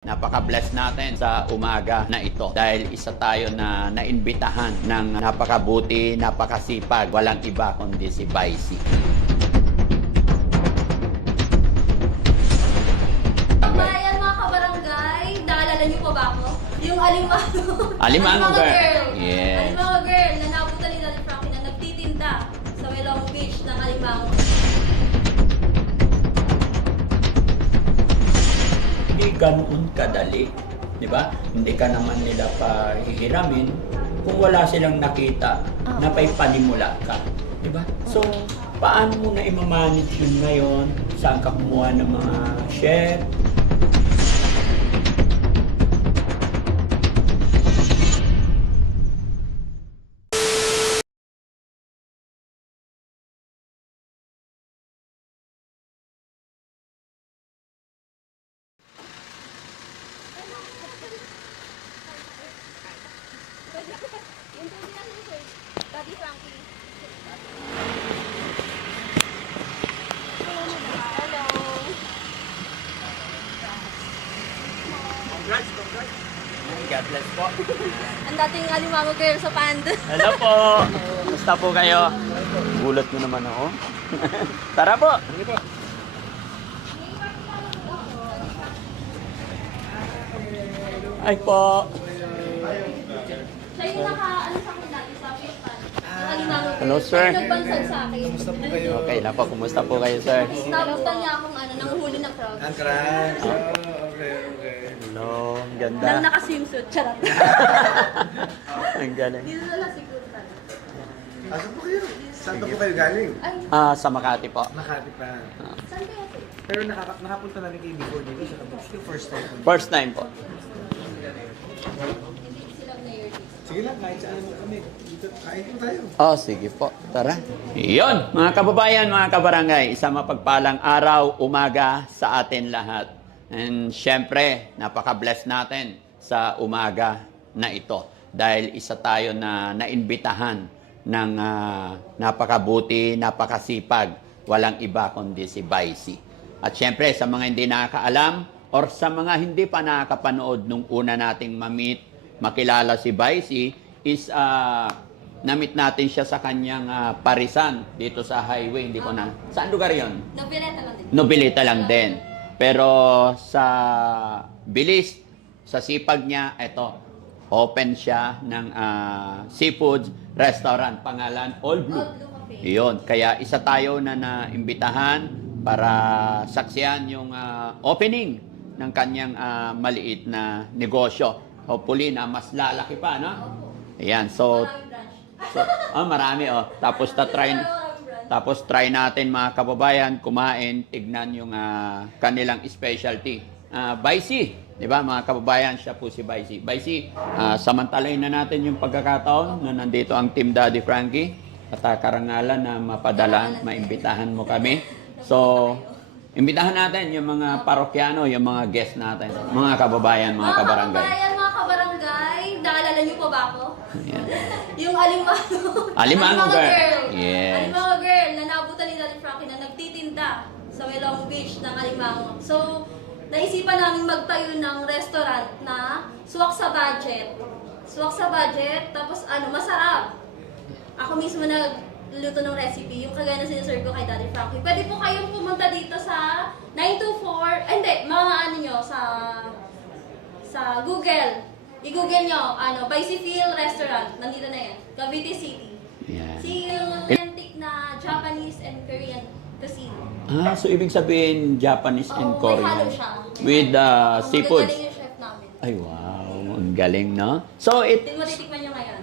Napaka-bless natin sa umaga na ito dahil isa tayo na naimbitahan ng napakabuti, napakasipag, walang iba kundi si Vicey. Bayan mga kabarangay, naalala niyo pa ba ako? Yung Alimango. Alimango girl. Yes. Yes. Alimango girl na nabutan ni Daddy Frankie na nagtitinda sa may Long Beach ng Alimango. Hindi ganoon kadali, di ba? Hindi ka naman nila pahihiramin kung wala silang nakita na panimula ka, di ba? So, paano mo na i-manage yun ngayon? Saan ka kumuha ng mga chef? Daddy Frankie. Congrats. God bless po. Ang dating Alimango girl sa Pand. Hello po. Kumusta po kayo? Gulat mo naman ako. Tara po. Ay po. Siya yung ano sa akin dati sa fish pan. Yung Alimango girl. Hello, sir. Siya yung nagbansag sa akin. Kumusta po kayo? Okay na po. Kumusta po kayo, sir? Nabutan niya akong nanguhuli ng crowd. Ang crush. Okay. Hello. Ang Nang ganda. naka-swimsuit. Charot. Ang galing. Dito na lang siguro tayo. Asan po kayo? Saan po kayo galing? Ay, Sa Makati po. Makati pa. saan kayo ito? Pero nakapunta na rin kayo before dito sa Kabuk. Yung first time po. First time po. Hindi silang na year dito. Sige lang, kahit saan mo kami. Dito, kain po tayo. Oh, sige po. Tara. Iyon, mga kababayan, mga kabarangay, isang mapagpalang araw, umaga sa atin lahat. And syempre, napaka-bless natin sa umaga na ito. Dahil isa tayo na naimbitahan ng napakabuti, napakasipag, walang iba kundi si Vicey. At syempre, sa mga hindi nakakaalam or sa mga hindi pa nakakapanood nung una nating ma-meet, makilala si Vicey, is na-meet natin siya sa kanyang parisan dito sa highway. Hindi ko na... Saan lugar yon? Noveleta lang din. Nobilita lang din. Pero sa bilis, sa sipag niya, eto, open siya ng seafood restaurant. Pangalan, All Blue. All Blue Cafe. Iyon. Kaya isa tayo na naimbitahan para saksiyan yung opening ng kanyang maliit na negosyo. Hopefully na mas lalaki pa, no? Opo. Ayan. So, Maraming branch. marami, oh. Tapos try natin mga kababayan, kumain, tignan yung kanilang specialty. Vicey, di ba mga kababayan, siya po si Vicey. Vicey, samantalayin na natin yung pagkakataon na nandito ang Team Daddy Frankie at karangalan na maimbitahan mo kami. So, imbitahan natin yung mga parokyano, yung mga guest natin, mga kababayan, mga kabarangay. Mga kabarangay, naalala niyo pa ba ako? Ayan. Yung Alimango. Alimango girl. Yes. Alimango girl na nabutan ni Daddy Frankie na nagtitinda sa may Long Beach ng Alimango. So, naisipan namin magtayo ng restaurant na swak sa budget. Swak sa budget, tapos masarap. Ako mismo nagluto ng recipe, yung kagaya na sinaserve ko kay Daddy Frankie. Pwede po kayong pumunta dito sa 924, sa Google. I-google nyo, Vicey Phil Restaurant. Nandito na yan. Cavite City. Ayan. Yung authentic na Japanese and Korean cuisine. So ibig sabihin Japanese and Oo, Korean. may halo siya. With seafood. Magagaling yung chef namin. Ay, wow. Ang galing, no? So, Matitikman nyo ngayon.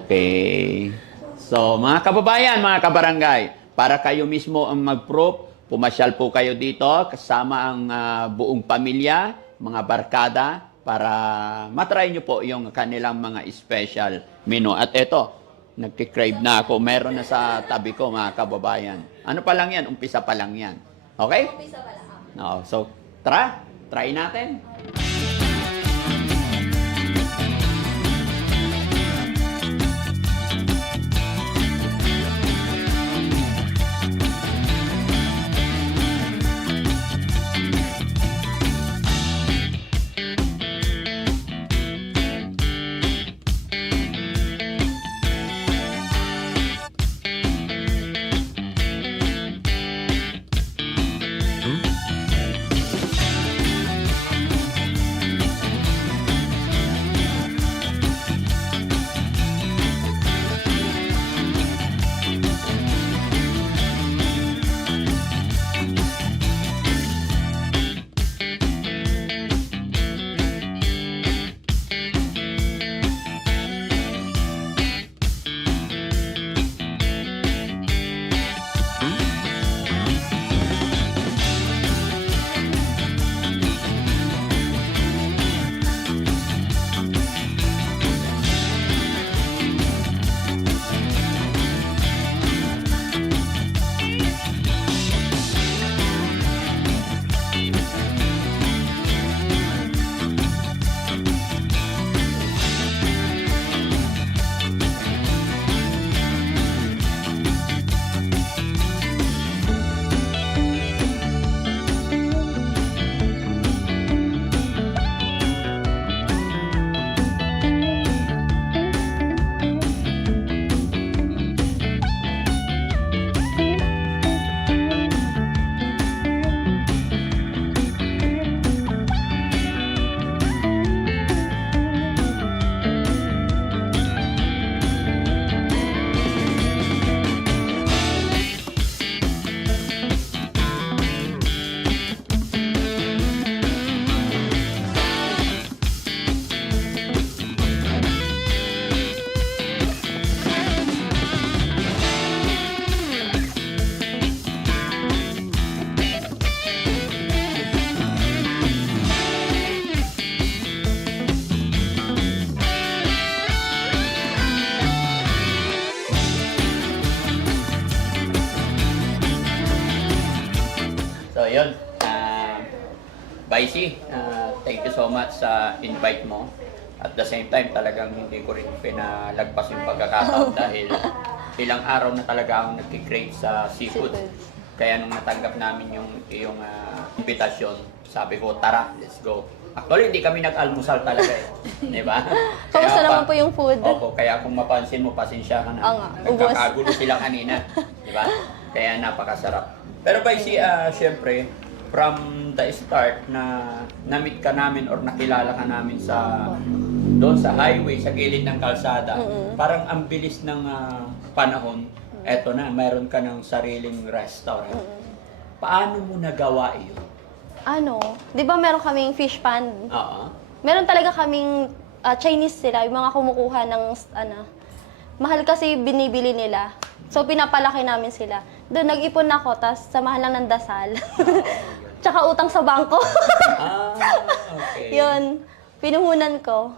Okay. So, mga kababayan, mga kabarangay, para kayo mismo ang mag-proof, pumasyal po kayo dito, kasama ang buong pamilya, mga barkada, para matry nyo po yung kanilang mga special menu. At eto, nagkikrave na ako. Meron na sa tabi ko, mga kababayan. Ano pa lang yan? Umpisa pa lang yan. Okay? Umpisa pala. No, so, try natin. So, yun. Baisi, thank you so much sa invite mo. At the same time, talagang hindi ko rin pinalagpas yung pagkakataon dahil ilang araw na talaga akong nag-crave sa seafood. Kaya nung natanggap namin yung iyong invitation, sabi ko, tara, let's go. Actually, hindi kami nag-almusal talaga eh. Di ba? Kamusta naman po yung food? Opo, kaya kung mapansin mo, pasensya ka na. Oo nga, ubos. Nagkakagulo sila kanina. Di ba? Kaya napakasarap. Pero by syempre, from the start na na-meet ka namin or nakilala ka namin sa doon sa highway, sa gilid ng kalsada, parang ang bilis ng panahon, eto na, mayroon ka ng sariling restaurant. Paano mo nagawa iyon? Ano, di ba meron kaming fish pond? Oo. Meron talaga kaming Chinese sila, yung mga kumukuha ng mahal kasi binibili nila. So pinapalaki namin sila. Doon nag-ipon ako, tas samahan lang ng dasal. Tsaka utang sa bangko. Okay. Yun, pinuhunan ko.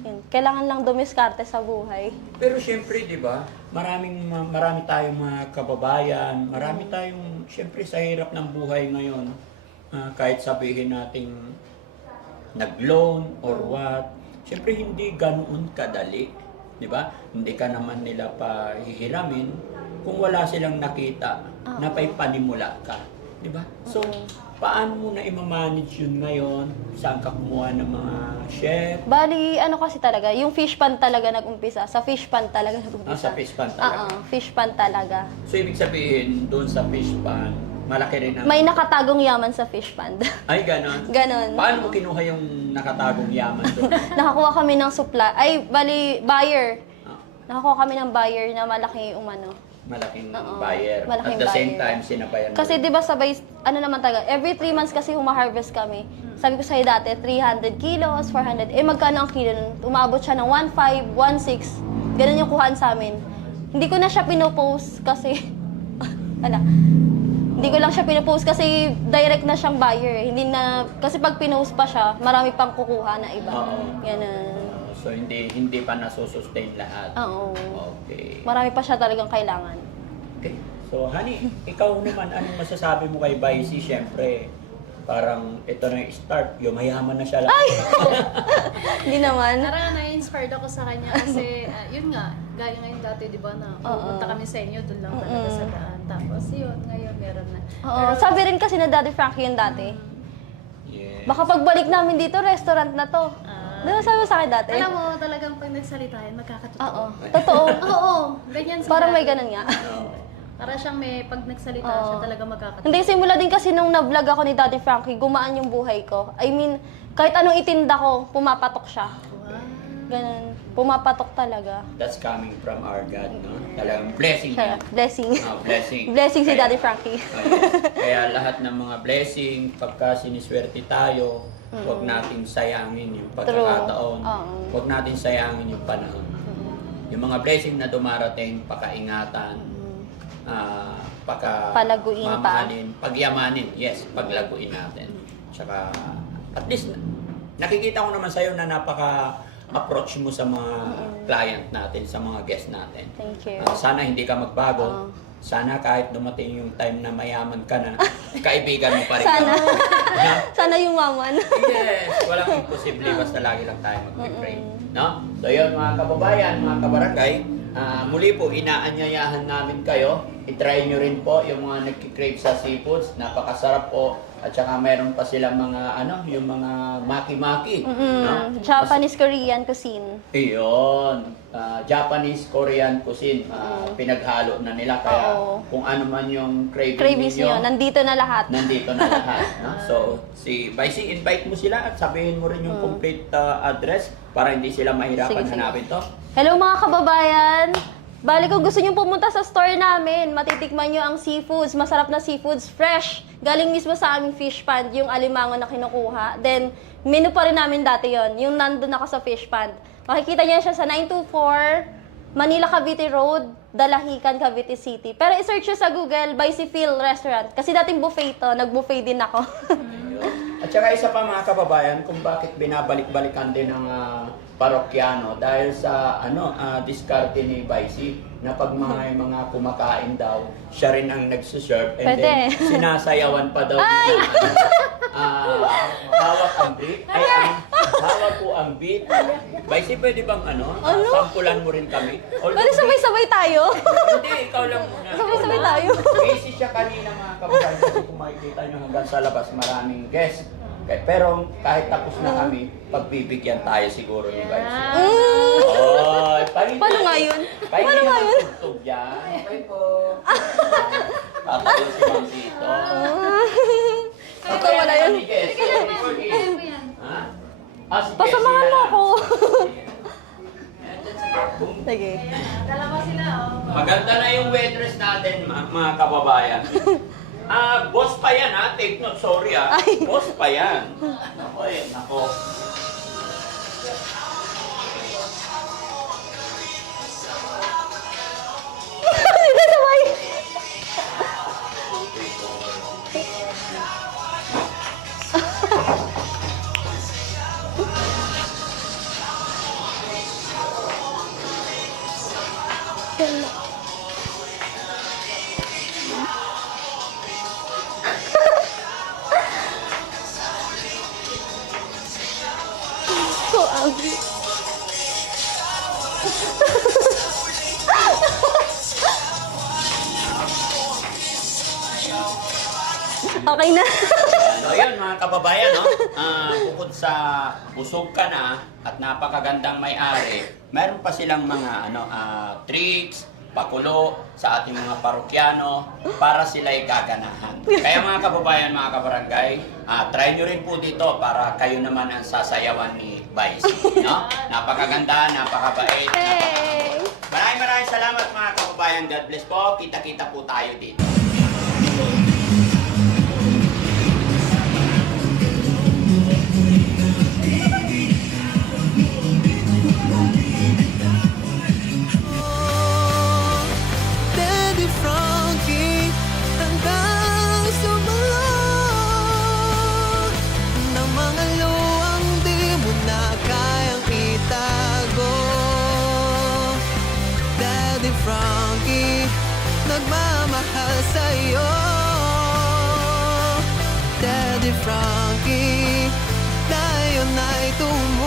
Yun, kailangan lang dumiskarte sa buhay. Pero syempre, di ba, marami tayong mga kababayan, marami tayong, syempre sa hirap ng buhay ngayon, kahit sabihin nating nag-loan or what, syempre hindi ganoon kadali, di ba? Hindi ka naman nila pahihiramin kung wala silang nakita na panimula ka, di ba? So, paano mo na i-manage yun ngayon? Saan ka kumuha ng mga chef? Bali, ano kasi talaga, yung fish pan talaga nag-umpisa. Sa fish pan talaga nag-umpisa. Sa fish pan talaga? Fish pan talaga. So, ibig sabihin, doon sa fish pan, malaki rin ang... May nakatagong yaman sa fish pan. Ay, ganon? Ganon. Paano mo kinuha yung nakatagong yaman doon? Nakakuha kami ng supply. Ay, bali, buyer. Ah, Nakakuha kami ng buyer na malaki umano. malaking Oo, buyer. malaking At the same buyer. time, sinabayan mo Kasi rin. di ba sabay, ano naman talaga, every 3 months kasi humaharvest kami. Sabi ko sa'yo dati, 300 kilos, 400. Eh magkano ang kilo nun? Umabot siya ng 1.5, 1.6. Ganun yung kuhaan sa amin. Hindi ko na siya pinopost kasi, hindi ko lang siya pinopost kasi direct na siyang buyer eh. Hindi na, kasi pag pinost pa siya, marami pang kukuha na iba. Oo. Ganun. So, hindi pa nasusustain lahat. Oo. Okay. Marami pa siya talagang kailangan. Okay. So, honey, ikaw naman, anong masasabi mo kay Baisi? Siyempre, parang ito na yung start, yumayaman na siya lang. Hindi naman. Parang na-inspired ako sa kanya kasi yun nga, gaya ngayon dati, di ba, na pupunta kami sa inyo, doon lang talaga sa daan. Tapos yun, ngayon meron na. Oo, sabi rin kasi na Daddy Frankie yun dati. Yes. Baka pagbalik namin dito, restaurant na to. Diba sabi mo sa akin dati? Alam mo, talagang pag nagsalita yan, magkakatotoo. Oo. Totoo. Oo, ganyan sila. Parang may ganun nga. Para siyang may, pag nagsalita Oo. siya talaga magkakatotoo. Hindi, simula din kasi nung na-vlog ako ni Daddy Frankie, gumaan yung buhay ko. I mean, kahit anong itinda ko, pumapatok siya. Ganun. Pumapatok talaga. That's coming from our God, no? Talagang blessing Siya, yan. blessing. Blessing. Blessing si Kaya- Daddy Frankie. Kaya lahat ng mga blessing, pagka siniswerte tayo, huwag nating sayangin yung pagkakataon. Oo. Huwag nating sayangin yung panahon. Yung mga blessing na dumarating, pakaingatan, Palaguin pa. mamahalin, pagyamanin. Yes, paglaguin natin. Tsaka, at least, nakikita ko naman sa'yo na approach mo sa mga client natin, sa mga guest natin. Thank you. Sana hindi ka magbago. Oo. Sana kahit dumating yung time na mayaman ka na, kaibigan mo pa rin Sana. kami. Ha? Sana yung maman. Yes, walang imposible basta lagi lang tayo mag-pray. No? So yun mga kababayan, mga kabarangay, muli po inaanyayahan namin kayo. I-try nyo rin po yung mga nagkikrave sa seafoods. Napakasarap po. At saka meron pa silang mga yung mga maki-maki. No? Japanese Korean cuisine. Iyon. Japanese, Korean cuisine. Pinaghalo na nila. Kaya Oo. kung ano man yung Cravings ninyo, niyo, nandito na lahat. nandito na lahat. No? So, si Vicey, invite mo sila at sabihin mo rin yung complete address para hindi sila mahirapan Sige, sige. hanapin to. Hello mga kababayan! Bali kung gusto nyo pumunta sa store namin, matitikman nyo ang seafoods, masarap na seafoods, fresh. Galing mismo sa aming fish pond, yung alimango na kinukuha. Then, menu pa rin namin dati yon, yung nandun ako sa fish pond. Makikita niya siya sa 924 Manila Cavite Road, Dalahican, Cavite City. Pero i-search nyo sa Google, Vicey Phil Restaurant. Kasi dating buffet to, nag-buffet din ako. At saka isa pa mga kababayan, kung bakit binabalik-balikan din ng parokyano dahil sa diskarte ni Vicey na pag mga kumakain daw, siya rin ang nagsuserve and Pwede. then sinasayawan pa daw niya. Hawak ang beat. Hawak po ang beat. Vicey, pwede bang sampulan mo rin kami? Pwede sabay-sabay tayo. Hindi, ikaw lang muna. Sabay-sabay tayo. Busy siya kanina mga kababayan kasi kung makikita nyo hanggang sa labas maraming guests. Pero kahit tapos na kami, pagbibigyan tayo siguro ni Vicey. Oh, Paano nga yun? Paano nga yun? Tugtog yan. Okay po. Tatayo si Ma'am dito. Ito wala yun. Ha? Si Pasamahan Jessie mo na ako. lang. Sige. Dalawa sila, Maganda na yung waitress natin, mga kababayan. Boss pa yan ha, take note, sorry ha. Boss pa yan. Nako nako. Hindi sabay. So ugly. Okay na. So yun mga kababayan, no? Bukod sa busog ka na at napakagandang may-ari, meron pa silang mga treats, pakulo sa ating mga parokyano para sila'y gaganahan. Kaya mga kababayan, mga kabarangay, try nyo rin po dito para kayo naman ang sasayawan ni Vicey. No? Napakaganda, napakabait. Hey. Maraming salamat mga kababayan. God bless po. Kita-kita po tayo dito. Daddy Frankie, hanggang sumalong ng mga luwang di mo na kayang itago. Daddy Frankie, nagmamahal sa'yo. Daddy Frankie, tayo na'y tumulong.